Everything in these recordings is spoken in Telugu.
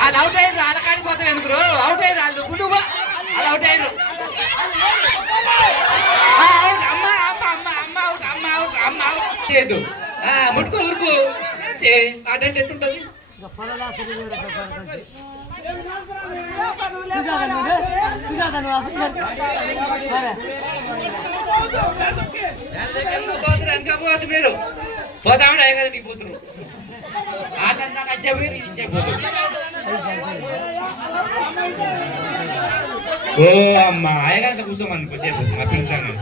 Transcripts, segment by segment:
వాళ్ళు అవుట్ అయ్యారు, వాళ్ళ కాడికి పోతాం ఎందుకు? అవుట్ అయ్యారు వాళ్ళు, ముందు వాళ్ళు అవుట్ అయ్యారు. అమ్మ అమ్మ అమ్మ అమ్మ అవుట్, అమ్మ అవుట్, అమ్మ అవుట్ లేదు. ముట్టుకొని ఊరుకు అంతే. అటెంట్ ఎట్టుంటది? పోతారు మీరు పోతామని అయ్యగారింటికి పోతున్నారు. ఆటంతా కచ్చా మీరు ఇచ్చేపోతారు. ఓ అమ్మ అయ్యగారితో కూర్చోమని కొద్దిసేపు మా పిలుస్తాను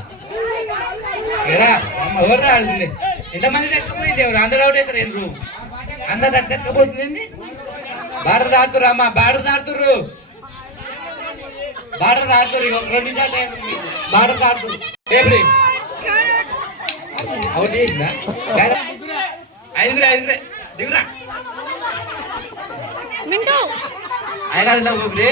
రా. అమ్మ ఎవరు రాడుతుంది? ఎంతమంది నెట్టుకుపోయింది? ఎవరు అందరు అవుట్ అవుతారు? ఎందుకు అందరు నెట్టుకపోతుంది? బార్డర్ దాడుతురు అమ్మ, బార్డర్ దాడుతుర్రు, బార్డర్ దాడుతురు. ఒక 2 నిమిషాలు బార్డర్ దాడుతురు. అవుట్ చేసిందా? ఐదుగురే దిగురా. అయ్యగారు ఊపిరి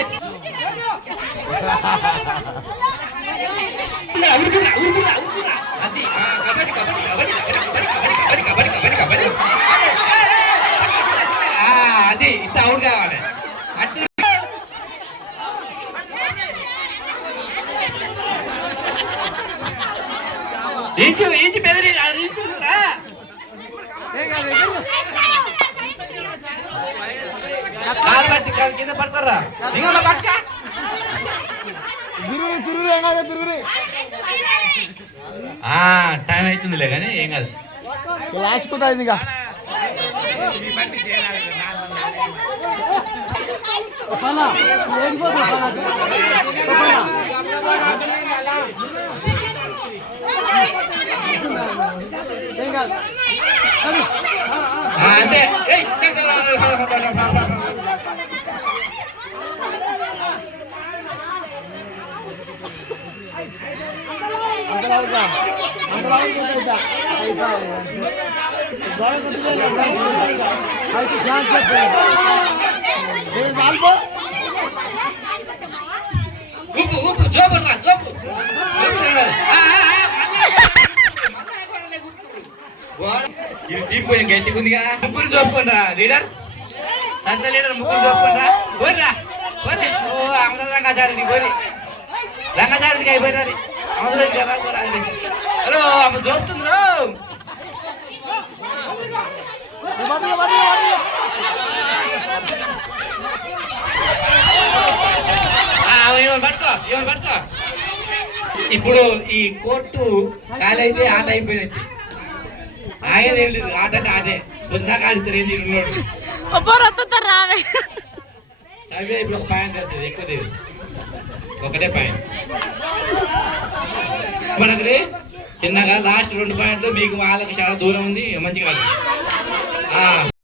అది కబడ్డీ కబడ్డీ కబడ్డీ కబడ్డీ కబడ్డీ కబడ్డీ కబడ్డీ అది ఇంత అవుట్ కావాలి. అటు ఇంచు బెదిరి రీస్తురా. కాలు పట్టి కింద పడతారా? దిగల పక్క టైం అవుతుందిలే కానీ ఏం కాదు. లాస్ట్ కుదా ఇది అంతే. ఉప్పు ఉప్పు జోబర్రా జోబు ఇది గట్టిగా ఉందిగా. ముగ్గురు చూపుకుంటా లీడర్, సంత లీడర్ ముగ్గురు చూపుకుంటా. పోర్రా పోరే. ఓ అమర రంగాచారి పోరి, రంగాచారికి అయిపోయినారు. అమదరెడ్డి కదా పోరాది. హలో అమ్మ చూపుతుండ్రు. పట్టుకో ఎవరు పట్టుకో. ఇప్పుడు ఈ కోర్టు ఖాళీ అయితే ఆట అయిపోయినట్టు. ఆగేది ఏం లేదు, ఆట అంటే ఆటే. పొద్దుదాకా ఆడిస్తారు. ఏంటి ఉన్నాడు సరిగ్గా ఇప్పుడు ఒక పాయింట్ తెస్తుంది, ఎక్కువ లేదు, ఒకటే పాయింట్ మనకి. చిన్నగా లాస్ట్ 2 పాయింట్లు మీకు వాళ్ళకి చాలా దూరం ఉంది, మంచిగా